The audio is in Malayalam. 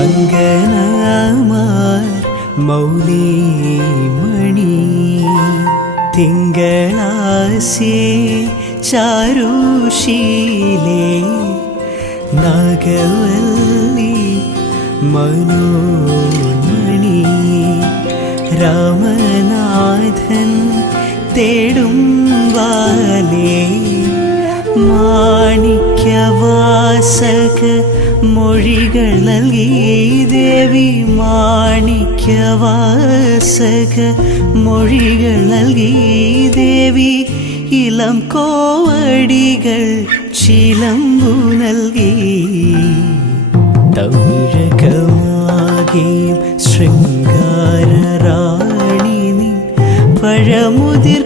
അങ്കനമാർ മൗലിമണി തിങ്കളാശേ ചാരുശീലേ നാഗവല്ലി മനോന്മണി രാമനാഥൻ തേടും വാലേ മാണിക്യവാസക മൊഴികൾ നൽകി ദേവി മാണിക്യവാസക മൊഴികൾ നൽകി ദേവി ഇളം കോവടികൾ ചിലമ്പു നൽകി തമിഴകമാകെയും ശൃംഗാരറാണി നീ പഴമുതിർ